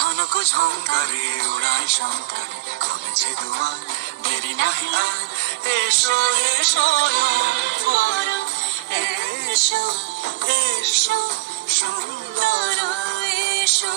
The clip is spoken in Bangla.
ঝনক ঝঙ্কারে উড়ায় শঙ্কারে কমেছে দুয়ার দেরি নাহি আর এসো এসো বর এসো এসো সুন্দর এসো